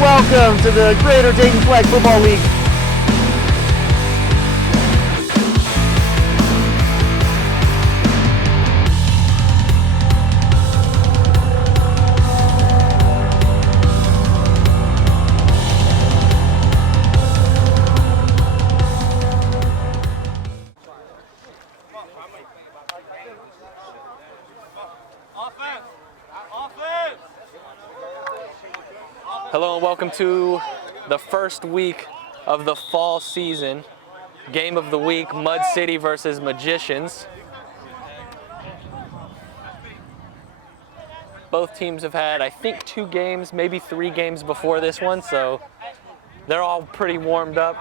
Welcome to the Greater Dayton Flag Football League. Hello and welcome to the first week of the fall season. Game of the week, Mud City versus Magicians. Both teams have had, I think, 2 games, maybe 3 games before this one, so they're all pretty warmed up.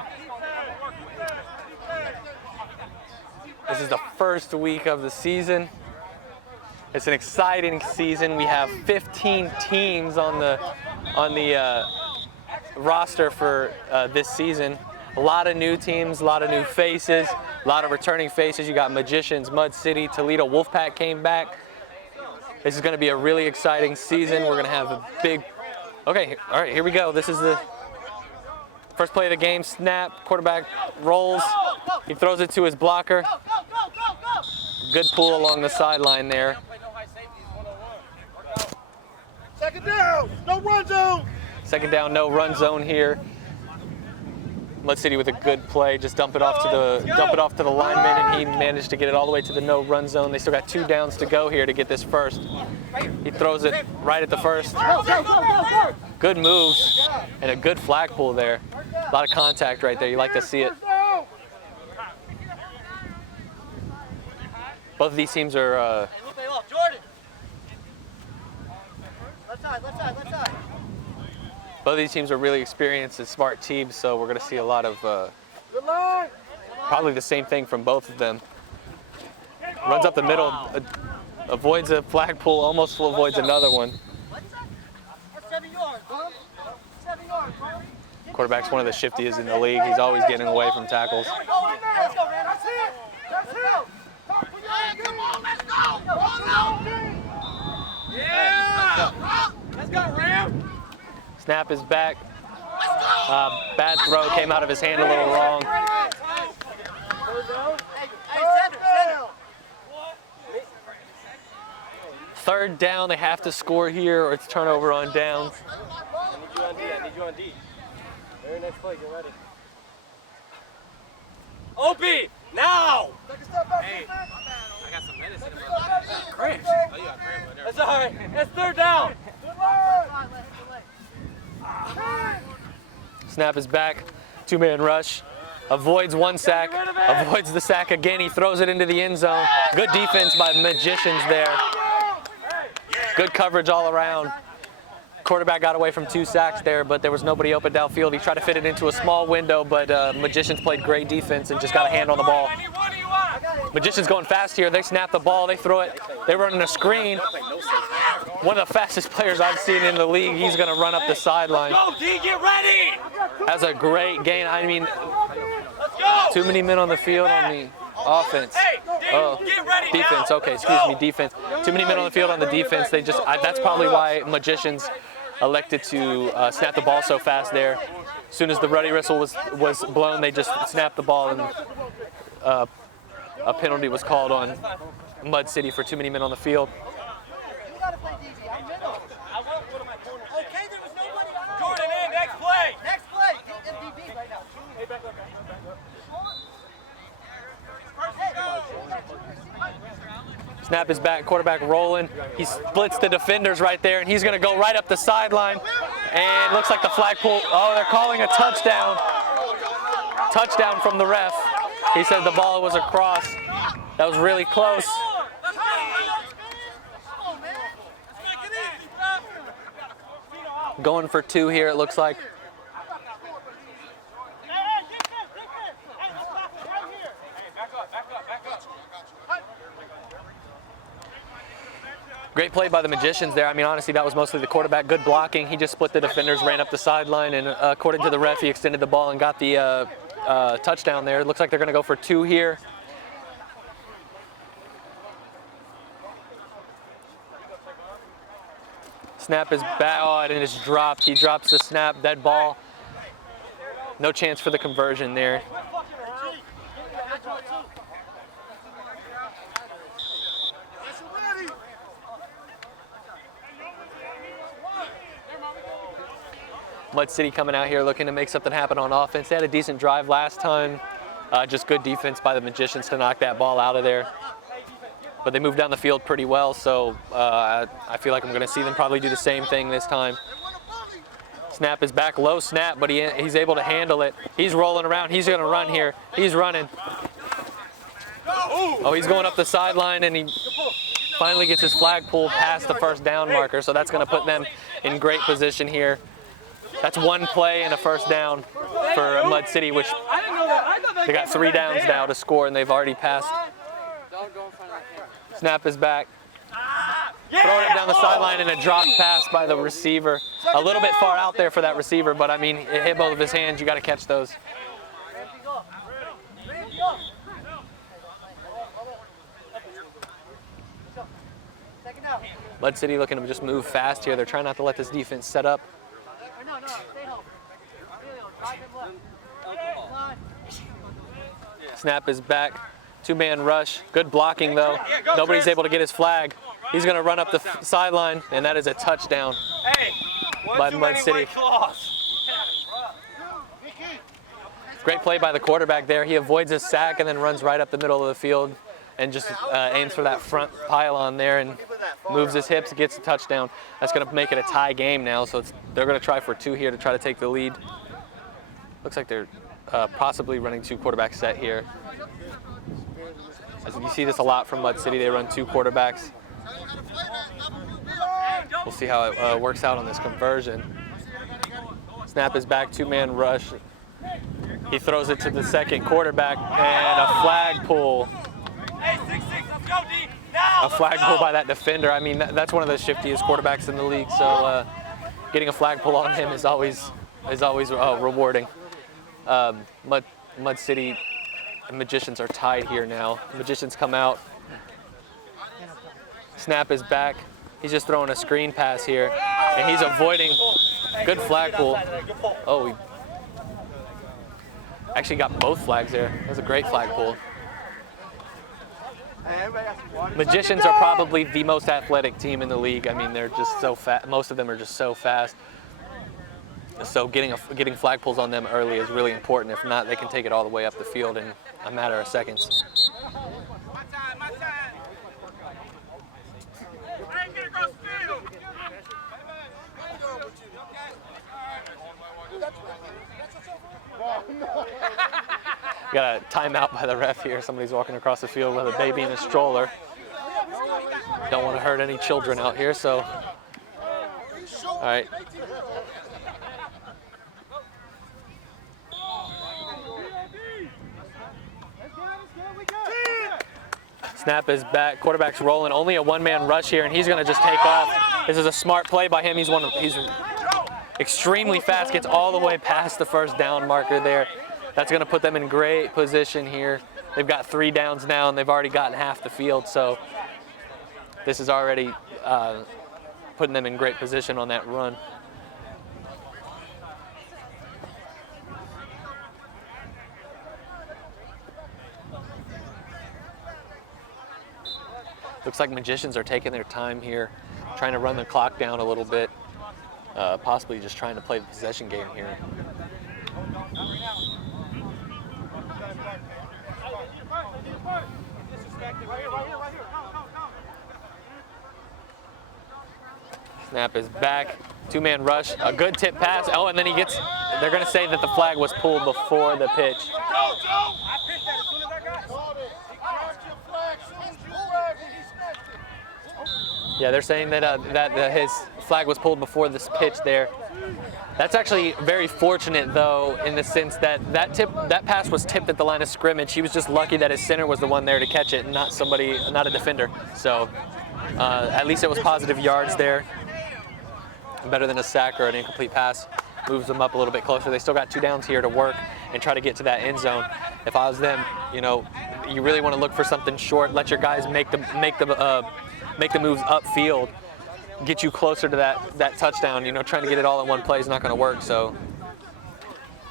This is the first week of the season. It's an exciting season. We have 15 teams on the roster for this season. A lot of new teams, a lot of new faces, a lot of returning faces. You got Magicians, Mud City, Toledo Wolfpack came back. This is going to be a really exciting season. We're going to have a big... Okay, all right, here we go. This is the first play of the game. Snap, quarterback rolls. He throws it to his blocker. Good pull along the sideline there. Second down, no run zone. Second down, no run zone here. Mud City with a good play, just dump it off to the lineman, and he managed to get it all the way to the no run zone. They still got 2 downs to go here to get this first. He throws it right at the first. Good moves and a good flag pull there. A lot of contact right there. You like to see it. Both of these teams are both of these teams are really experienced and smart teams, so we're going to see a lot of probably the same thing from both of them. Runs up the middle, avoids a flag pull, almost avoids another one. Quarterback's one of the shiftiest in the league. He's always getting away from tackles. Let's go, Ram! Snap is back. Bad throw, came out of his hand a little wrong. Third down, they have to score here or it's turnover on downs. I need you on D. Very next play, get ready. Opie, now! Hey, I got some medicine in my cramps. Oh, you got cramps. That's all right. That's third down. Snap is back. 2-man rush. Avoids one sack. Avoids the sack again. He throws it into the end zone. Good defense by Magicians there. Good coverage all around. Quarterback got away from 2 sacks there, but there was nobody open downfield. He tried to fit it into a small window, but Magicians played great defense and just got a hand on the ball. Magicians going fast here. They snap the ball. They throw it. They're running a screen. One of the fastest players I've seen in the league. He's going to run up the sideline. Go, D, get ready! That's a great gain. I mean, too many men on the field on the offense. Oh, defense. Okay, excuse me, defense. Too many men on the field on the defense. They just. That's probably why Magicians elected to snap the ball so fast there. As soon as the ready whistle was blown, they just snapped the ball, and a penalty was called on Mud City for too many men on the field. Okay, there was nobody on. Jordan, in, next play. Next play. MVP right now. Hey, back up. Snap is back, quarterback rolling. He splits the defenders right there, and he's going to go right up the sideline. And looks like the flag pull. Oh, they're calling a touchdown. Touchdown from the ref. He said the ball was across. That was really close. Going for 2 here, it looks like. Great play by the Magicians there. I mean, honestly, that was mostly the quarterback. Good blocking. He just split the defenders, ran up the sideline, and according to the ref, he extended the ball and got the touchdown there. It looks like they're going to go for 2 here. Snap is back. Oh, and it's dropped. He drops the snap, dead ball. No chance for the conversion there. Mud City coming out here looking to make something happen on offense. They had a decent drive last time. Just good defense by the Magicians to knock that ball out of there. But they moved down the field pretty well, so I feel like I'm going to see them probably do the same thing this time. Snap is back, low snap, but he's able to handle it. He's rolling around. He's going to run here. He's running. Oh, he's going up the sideline, and he finally gets his flag pulled past the first down marker, so that's going to put them in great position here. That's one play and a first down for Mud City, which they got 3 downs now to score, and they've already passed. Snap is back. Throwing it down the sideline and a drop pass by the receiver. A little bit far out there for that receiver, but I mean, it hit both of his hands. You got to catch those. Mud City looking to just move fast here. They're trying not to let this defense set up. Snap is back. 2-man rush. Good blocking though. Nobody's able to get his flag. He's going to run up the sideline, and that is a touchdown by Mud City. Great play by the quarterback there. He avoids a sack and then runs right up the middle of the field and just aims for that front pylon there and moves his hips, gets a touchdown. That's going to make it a tie game now, so they're going to try for 2 here to try to take the lead. Looks like they're possibly running 2 quarterback set here. As you see this a lot from Mud City, they run 2 quarterbacks. We'll see how it works out on this conversion. Snap is back, 2-man rush. He throws it to the second quarterback, and a flag pull. A flag pull by that defender. I mean, that's one of the shiftiest quarterbacks in the league, so getting a flag pull on him is always rewarding. Mud City and Magicians are tied here now. Magicians come out. Snap is back. He's just throwing a screen pass here, and he's avoiding. Good flag pull. Oh, he actually got both flags there. That was a great flag pull. Magicians are probably the most athletic team in the league. I mean, they're just so fast. Most of them are just so fast. So getting flag pulls on them early is really important. If not, they can take it all the way up the field in a matter of seconds. Got a timeout by the ref here. Somebody's walking across the field with a baby in a stroller. Don't want to hurt any children out here, so. All right. Snap is back. Quarterback's rolling. Only a 1-man rush here, and he's going to just take off. This is a smart play by him. He's extremely fast. Gets all the way past the first down marker there. That's going to put them in great position here. They've got 3 downs now, and they've already gotten half the field. So this is already putting them in great position on that run. Looks like Magicians are taking their time here, trying to run the clock down a little bit, possibly just trying to play the possession game here. Snap is back, 2-man rush, a good tip pass. Oh, and then they're going to say that the flag was pulled before the pitch. Yeah, they're saying that his flag was pulled before this pitch there. That's actually very fortunate, though, in the sense that that pass was tipped at the line of scrimmage. He was just lucky that his center was the one there to catch it, and not a defender. So at least it was positive yards there. Better than a sack or an incomplete pass. Moves them up a little bit closer. They still got 2 downs here to work and try to get to that end zone. If I was them, you really want to look for something short. Let your guys make the moves upfield. get you closer to that touchdown. You know, trying to get it all in one play is not going to work. So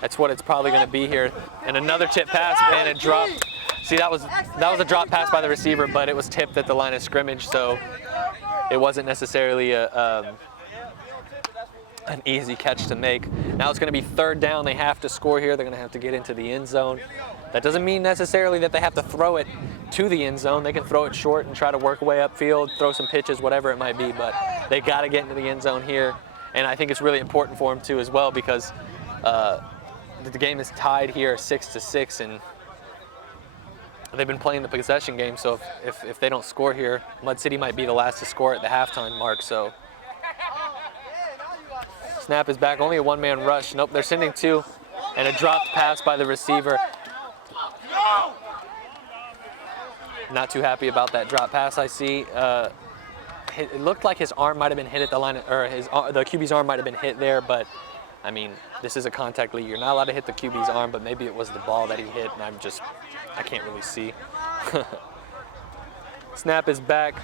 that's what it's probably going to be here. And another tip pass, and it dropped. See, that was a drop pass by the receiver, but it was tipped at the line of scrimmage, so it wasn't necessarily an easy catch to make. Now it's going to be third down. They have to score here. They're going to have to get into the end zone. That doesn't mean necessarily that they have to throw it to the end zone. They can throw it short and try to work way upfield, throw some pitches, whatever it might be, but they got to get into the end zone here. And I think it's really important for them too as well, because the game is tied here 6-6, and they've been playing the possession game. So if they don't score here, Mud City might be the last to score at the halftime mark. So snap is back, only a one-man rush. Nope, they're sending two, and a dropped pass by the receiver. Not too happy about that drop pass. I see. It looked like his arm might have been hit at the line, or the QB's arm might have been hit there. But I mean, this is a contact league. You're not allowed to hit the QB's arm, but maybe it was the ball that he hit, and I can't really see. Snap is back.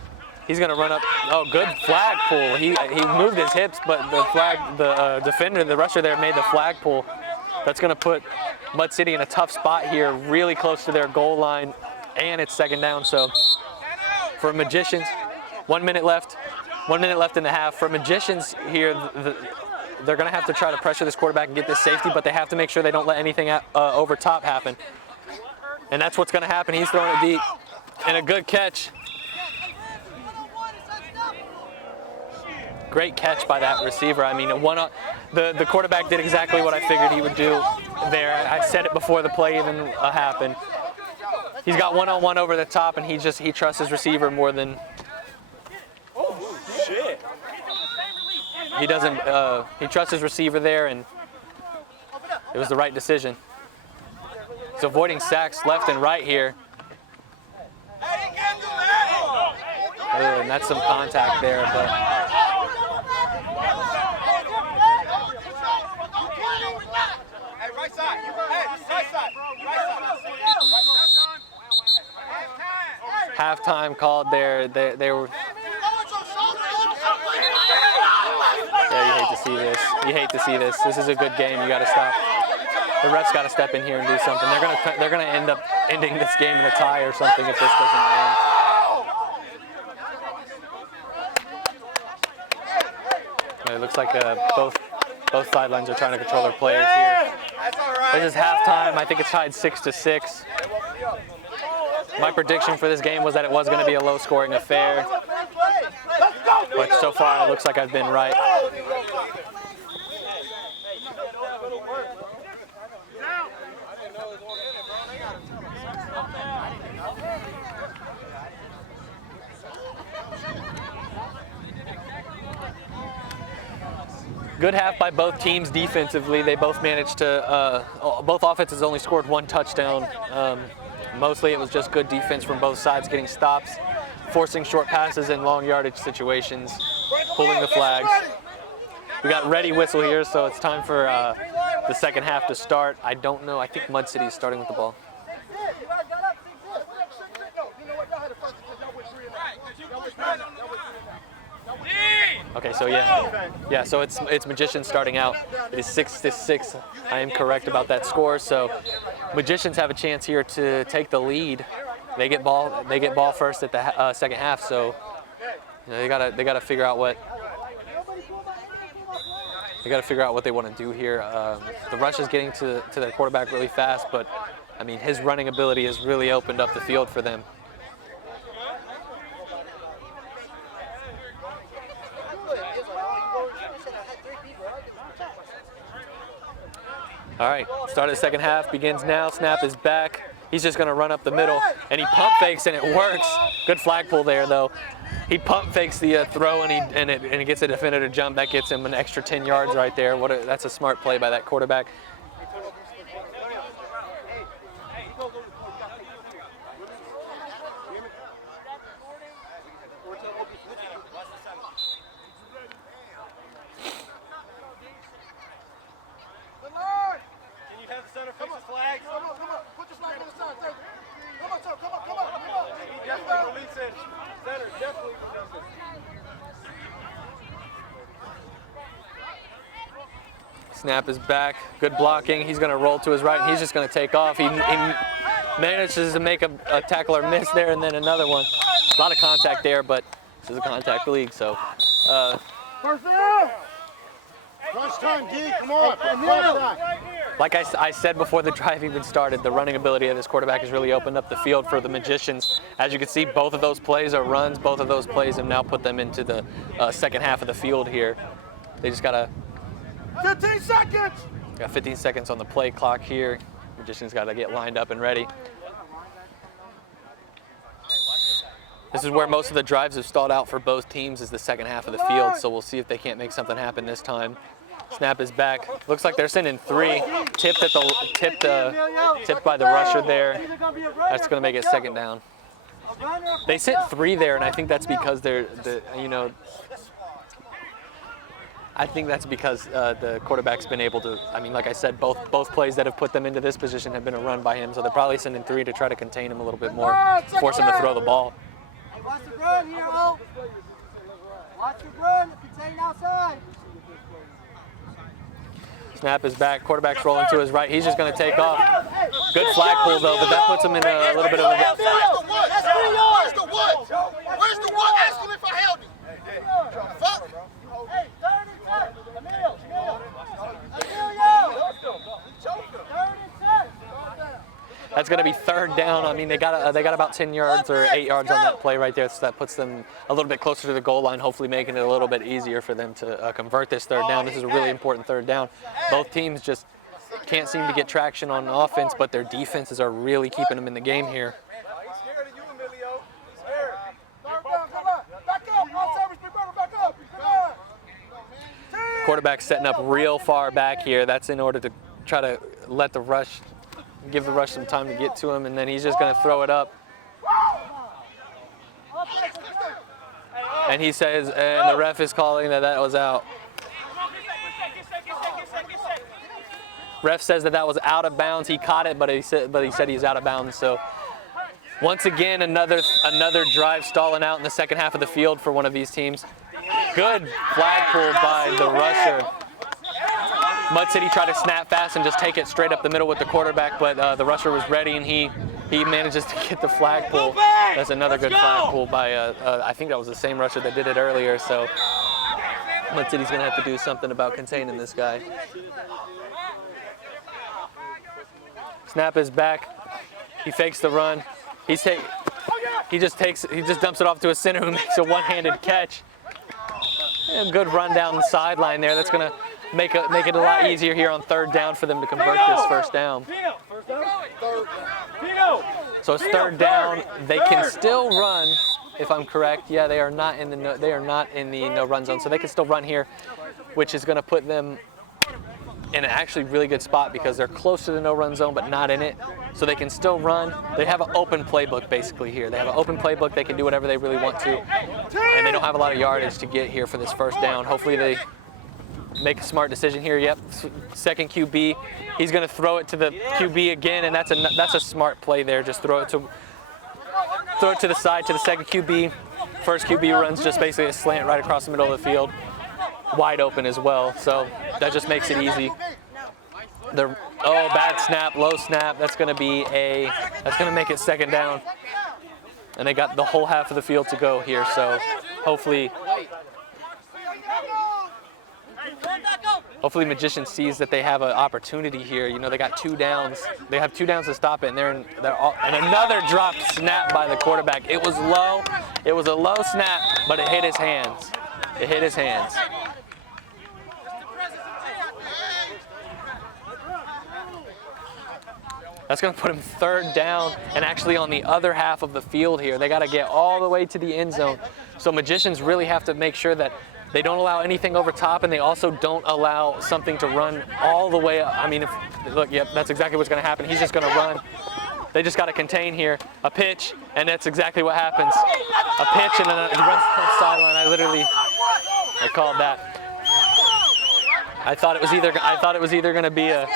He's gonna run up. Oh, good flag pull. He moved his hips, but the defender, the rusher there, made the flag pull. That's gonna put Mud City in a tough spot here, really close to their goal line. And it's second down. So for Magicians, 1 minute left in the half. For Magicians here, they're going to have to try to pressure this quarterback and get this safety, but they have to make sure they don't let anything over top happen. And that's what's going to happen. He's throwing it deep, and a good catch. Great catch by that receiver. I mean, the quarterback did exactly what I figured he would do there. I said it before the play even happened. He's got one-on-one over the top, and he trusts his receiver more than. Oh shit! He doesn't. He trusts his receiver there, and it was the right decision. He's avoiding sacks left and right here. And that's some contact there, but. Hey, right side. Hey, right side. Halftime called there. They were. Yeah, you hate to see this. You hate to see this. This is a good game. You got to stop. The refs got to step in here and do something. They're gonna end up ending this game in a tie or something if this doesn't end. It looks like both sidelines are trying to control their players here. This is halftime. I think it's tied 6-6. My prediction for this game was that it was going to be a low-scoring affair, but so far it looks like I've been right. Good half by both teams defensively. They both managed to, both offenses only scored one touchdown. Mostly it was just good defense from both sides, getting stops, forcing short passes in long yardage situations, pulling the flags. We got ready whistle here, so it's time for the second half to start. I don't know. I think Mud City is starting with the ball. Okay, so yeah, so it's Magicians starting out. It is 6-6. I am correct about that score. So Magicians have a chance here to take the lead. They get ball first at the second half. So you know, they gotta figure out what they want to do here. The rush is getting to their quarterback really fast, but I mean his running ability has really opened up the field for them. All right, start of the second half begins now. Snap is back. He's just going to run up the middle, and he pump fakes, and it works. Good flag pull there, though. He pump fakes the throw, and it gets a defender to jump. That gets him an extra 10 yards right there. That's a smart play by that quarterback. Snap is back. Good blocking. He's going to roll to his right, and he's just going to take off. He manages to make a tackler miss there, and then another one. A lot of contact there, but this is a contact league, so. First down. Crunch time, D. Come on. Like I said before the drive even started, the running ability of this quarterback has really opened up the field for the Magicians. As you can see, both of those plays are runs. Both of those plays have now put them into the second half of the field here. They just got 15 seconds. Got 15 seconds on the play clock here. Magicians got to get lined up and ready. This is where most of the drives have stalled out for both teams, is the second half of the field, so we'll see if they can't make something happen this time. Snap is back. Looks like they're sending 3. Tipped by the rusher there. That's going to make it second down. They sent 3 there, and I think that's because I think that's because the quarterback's been able to, I mean, like I said, both plays that have put them into this position have been a run by him, so they're probably sending 3 to try to contain him a little bit more, force him to throw the ball. Hey, watch the run here, O. Watch the run, contain outside. Snap is back, quarterback's rolling to his right. He's just going to take off. Good flag pull, though, but that puts him in a little bit of a... Where's the what? Where's the what? Ask him if I held him. Fuck. Hey, 3rd and 10. Emilio. 3rd and 10. That's going to be 3rd down. I mean, they got about 10 yards or 8 yards on that play right there, so that puts them a little bit closer to the goal line, hopefully making it a little bit easier for them to convert this 3rd down. This is a really important 3rd down. Both teams just can't seem to get traction on offense, but their defenses are really keeping them in the game here. He's scared of you, Emilio. He's scared. Back up. Quarterback's setting up real far back here. That's in order to try to give the rush some time to get to him, and then he's just going to throw it up. And he says, and the ref is calling that was out. Ref says that was out of bounds. He caught it, but he said he's out of bounds. So once again, another drive stalling out in the second half of the field for one of these teams. Good flag pull by the rusher. Mud City tried to snap fast and just take it straight up the middle with the quarterback, but the rusher was ready, and he manages to get the flag pull. That's another good flag pull by, I think that was the same rusher that did it earlier, so Mud City's going to have to do something about containing this guy. Snap is back. He fakes the run. He just dumps it off to a center who makes a one-handed catch. A good run down the sideline there. That's going to make it a lot easier here on 3rd down for them to convert this 1st down. So it's 3rd down. They can still run, if I'm correct. Yeah, they are not in the no run zone, so they can still run here, which is going to put them in an actually really good spot because they're close to the no run zone but not in it, so they can still run. They have an open playbook basically here. They have an open playbook. They can do whatever they really want to, and they don't have a lot of yardage to get here for this 1st down. Hopefully they make a smart decision here. Yep, second QB. He's going to throw it to the QB again, and that's a smart play there. Just throw it to the side to the second QB. First QB runs just basically a slant right across the middle of the field, wide open as well. So that just makes it easy. Bad snap, low snap. That's going to make it 2nd down, and they got the whole half of the field to go here. So hopefully Magician sees that they have an opportunity here. You know, they got 2 downs. They have 2 downs to stop it, and and another dropped snap by the quarterback. It was low. It was a low snap, but it hit his hands. It hit his hands. That's going to put him 3rd down and actually on the other half of the field here. They got to get all the way to the end zone. So Magicians really have to make sure that they don't allow anything over top, and they also don't allow something to run all the way up. I mean, that's exactly what's going to happen. He's just going to run. They just got to contain here. A pitch, and that's exactly what happens. A pitch, and then he runs to the sideline. I called that. I thought it was either going to be a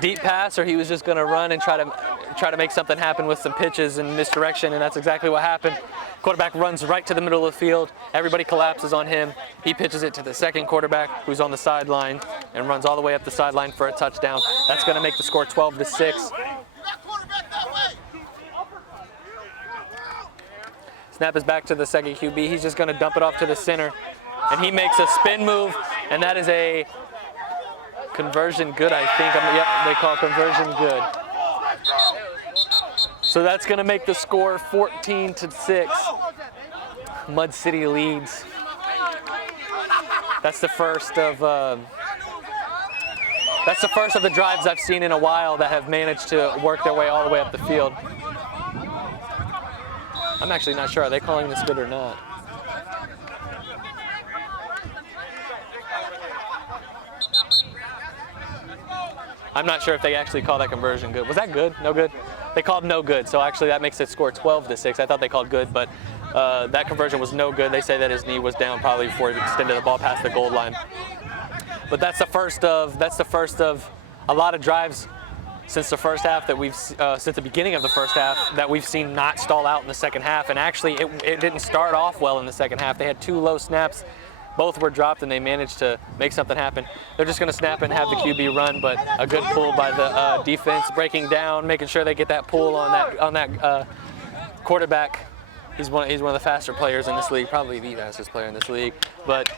deep pass, or he was just going to run and try to try to make something happen with some pitches and misdirection, and that's exactly what happened. Quarterback runs right to the middle of the field. Everybody collapses on him. He pitches it to the second quarterback, who's on the sideline, and runs all the way up the sideline for a touchdown. That's going to make the score 12-6. Snap is back to the second QB. He's just going to dump it off to the center, and he makes a spin move, and that is a conversion good, I think. Yep, they call conversion good. So that's going to make the score 14-6. Mud City leads. That's the first of the drives I've seen in a while that have managed to work their way all the way up the field. I'm actually not sure. Are they calling this good or not? I'm not sure if they actually call that conversion good. Was that good? No good? They called no good, so actually that makes it score 12-6. I thought they called good, but that conversion was no good. They say that his knee was down probably before he extended the ball past the goal line. But that's the first of a lot of drives since the first half that since the beginning of the first half that we've seen not stall out in the second half. And actually it didn't start off well in the second half. They had 2 low snaps. Both were dropped, and they managed to make something happen. They're just going to snap and have the QB run, but a good pull by the defense, breaking down, making sure they get that pull on that quarterback. He's one of the faster players in this league, probably the fastest player in this league. But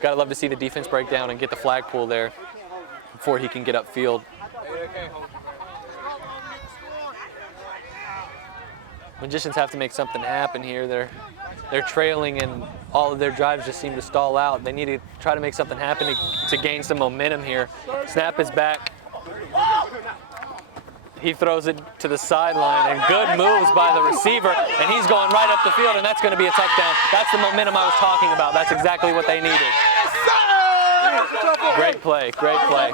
gotta love to see the defense break down and get the flag pull there before he can get upfield. Magicians have to make something happen here. They're trailing, and all of their drives just seem to stall out. They need to try to make something happen to gain some momentum here. Snap is back. He throws it to the sideline, and good moves by the receiver, and he's going right up the field, and that's going to be a touchdown. That's the momentum I was talking about. That's exactly what they needed. Great play, great play.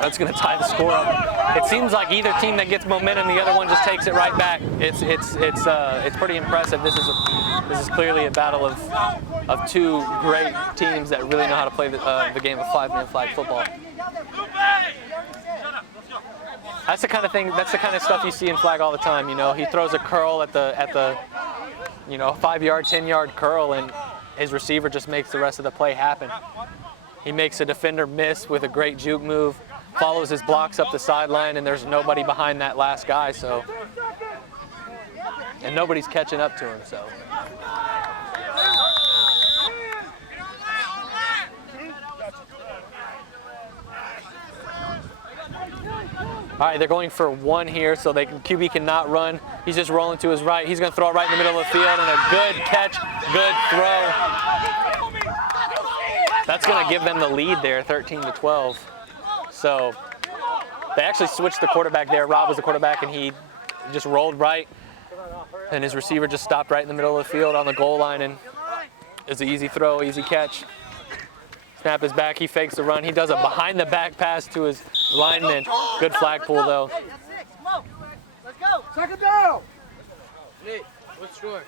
That's going to tie the score up. It seems like either team that gets momentum, the other one just takes it right back. It's pretty impressive. This is clearly a battle of 2 great teams that really know how to play the game of 5-man flag football. That's the kind of thing. That's the kind of stuff you see in flag all the time. You know, he throws a curl at the 5-yard, 10-yard curl, and his receiver just makes the rest of the play happen. He makes a defender miss with a great juke move, follows his blocks up the sideline, and there's nobody behind that last guy, so. And nobody's catching up to him, so. All right, they're going for 1 here, so QB cannot run. He's just rolling to his right. He's going to throw it right in the middle of the field, and a good catch, good throw. That's going to give them the lead there, 13-12. So they actually switched the quarterback there. Rob was the quarterback, and he just rolled right, and his receiver just stopped right in the middle of the field on the goal line, and it's an easy throw, easy catch. Snap is back, he fakes the run. He does a behind-the-back pass to his lineman. Good flag pull, though. Hey, that's 6. Come on. Let's go. Second down. Nate, what's the score?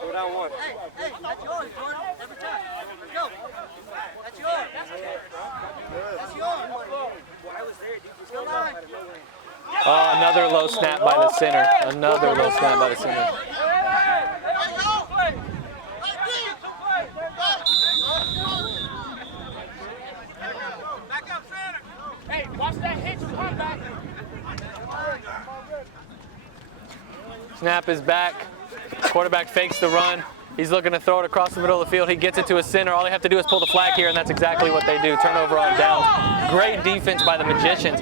Go down 1. Hey, that's yours, Jordan. Every time. Let's go. That's yours. That's yours. Come on. Oh, another low snap by the center. Another low snap by the center. Snap is back. Quarterback fakes the run. He's looking to throw it across the middle of the field. He gets it to his center. All they have to do is pull the flag here, and that's exactly what they do. Turnover on downs. Great defense by the Magicians.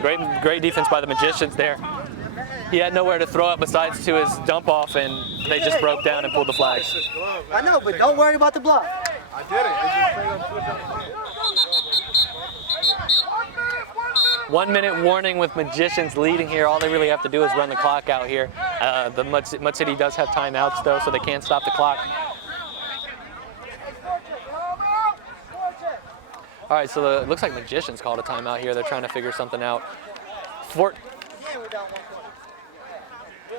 Great defense by the Magicians there. He had nowhere to throw it besides to his dump off, and they just broke down and pulled the flags. I know, but don't worry about the block. I did it. 1 minute warning with Magicians leading here. All they really have to do is run the clock out here. The Mud City does have timeouts though, so they can't stop the clock. All right, so it looks like Magicians called a timeout here. They're trying to figure something out.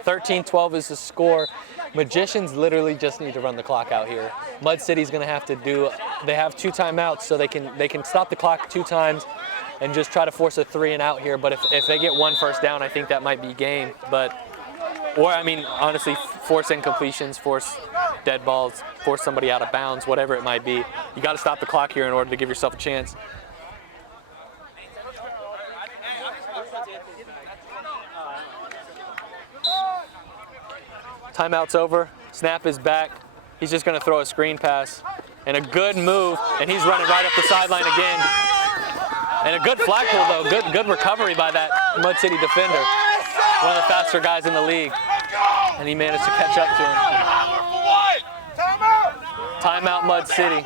13-12 is the score. Magicians literally just need to run the clock out here. Mud City's going to have to do, they have 2 timeouts, so they can stop the clock 2 times and just try to force a 3 and out here. But if they get 1 first down, I think that might be game. But, or I mean, honestly, force incompletions, force dead balls, force somebody out of bounds, whatever it might be. You got to stop the clock here in order to give yourself a chance. Timeout's over. Snap is back. He's just going to throw a screen pass. And a good move, and he's running right up the sideline again. And a good flag pull, though. Good recovery by that Mud City defender. One of the faster guys in the league. And he managed to catch up to him. Timeout, Mud City.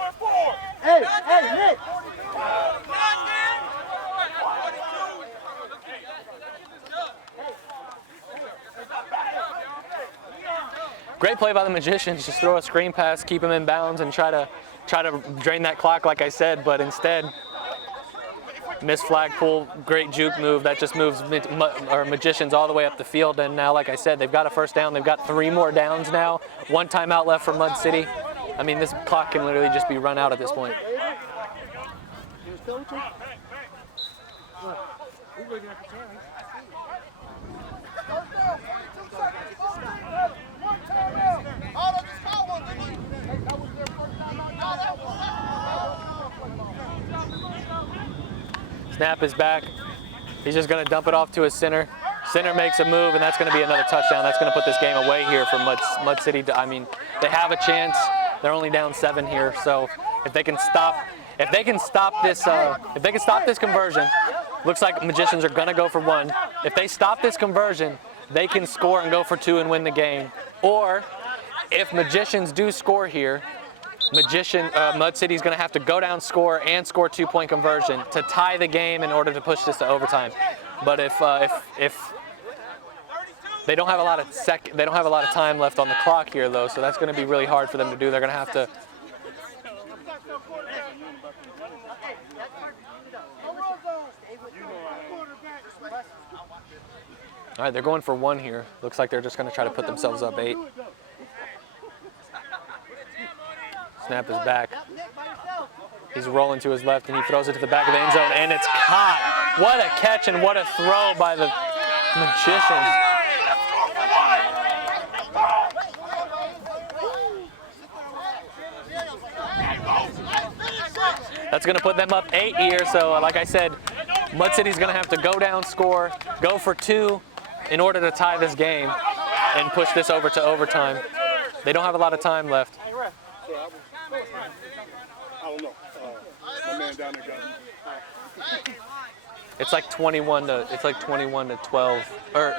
Hey, Nick! Great play by the Magicians. Just throw a screen pass, keep him in bounds, and try to drain that clock, like I said. But instead, missed flag pull, great juke move. That just moves Magicians all the way up the field. And now, like I said, they've got a first down. They've got 3 more downs now. 1 timeout left for Mud City. I mean, this clock can literally just be run out at this point. Snap is back. He's just going to dump it off to his center. Center makes a move, and that's going to be another touchdown. That's going to put this game away here for Mud City. I mean, they have a chance. They're only down 7 here, so if they can stop this conversion, looks like Magicians are going to go for 1. If they stop this conversion, they can score and go for 2 and win the game. Or if Magicians do score here, Mud City's going to have to go down, score, and score 2-point conversion to tie the game in order to push this to overtime. But if they don't have a lot of time left on the clock here, though, so that's going to be really hard for them to do. They're going to have to. All right, they're going for 1 here. Looks like they're just going to try to put themselves up 8. Snap is back. He's rolling to his left, and he throws it to the back of the end zone, and it's caught. What a catch and what a throw by the Magicians. That's going to put them up 8 here, so like I said, Mud City's going to have to go down, score, go for 2 in order to tie this game and push this over to overtime. They don't have a lot of time left. I don't know. My man down there got me. It's like 21 to 12, or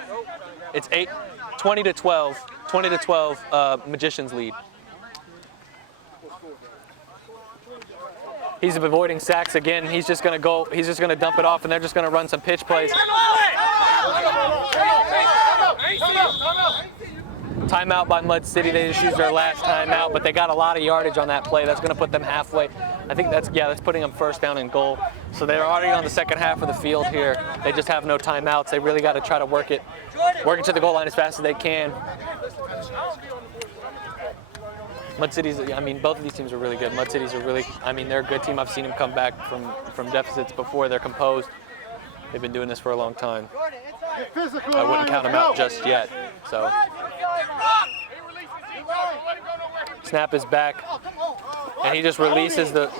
it's 20 to 12, Magicians lead. He's avoiding sacks again. He's just going to dump it off, and they're just going to run some pitch plays. Timeout by Mud City. They just used their last timeout, but they got a lot of yardage on that play. That's going to put them halfway. I think that's putting them first down and goal. So they're already on the second half of the field here. They just have no timeouts. They really got to try to work it to the goal line as fast as they can. Mud City's, I mean, both of these teams are really good. Mud City's they're a good team. I've seen them come back from deficits before. They're composed. They've been doing this for a long time. I wouldn't count them out just yet. So. Snap is back, and he just releases the.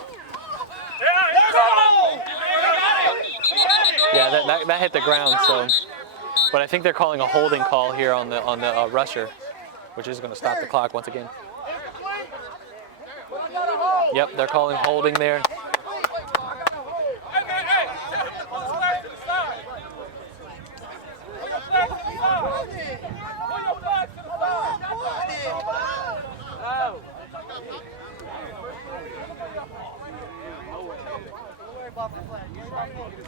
Yeah, that hit the ground. So, but I think they're calling a holding call here on the rusher, which is going to stop the clock once again. Yep, they're calling holding there.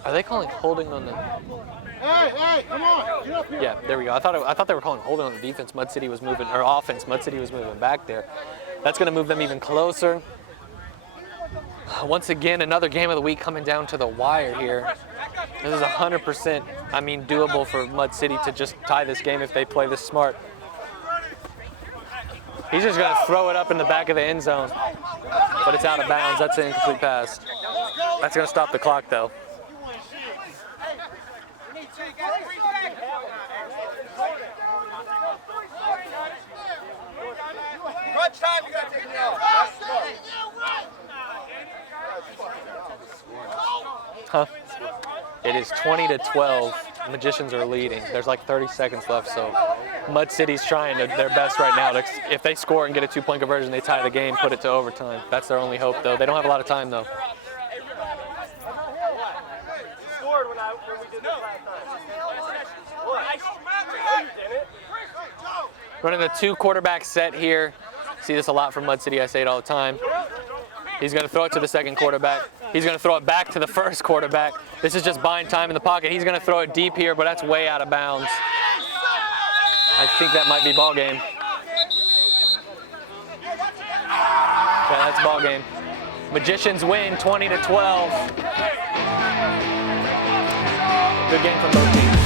Are they calling holding on the? Hey, come on! Get up here. Yeah, there we go. I thought they were calling holding on the defense. Mud City was moving, or offense. Mud City was moving back there. That's going to move them even closer. Once again, another game of the week coming down to the wire here. This is 100%, I mean, doable for Mud City to just tie this game if they play this smart. He's just going to throw it up in the back of the end zone, but it's out of bounds. That's an incomplete pass. That's going to stop the clock, though. Crunch time, you got to take it off. Huh? It is 20-12. Magicians are leading. There's like 30 seconds left, so Mud City's trying their best right now. If they score and get a 2-point conversion, they tie the game, put it to overtime. That's their only hope, though. They don't have a lot of time, though. Running a 2-quarterback set here. See this a lot from Mud City. I say it all the time. He's going to throw it to the second quarterback. He's going to throw it back to the first quarterback. This is just buying time in the pocket. He's going to throw it deep here, but that's way out of bounds. I think that might be ball game. Yeah, that's ball game. Magicians win 20-12. Good game from both teams.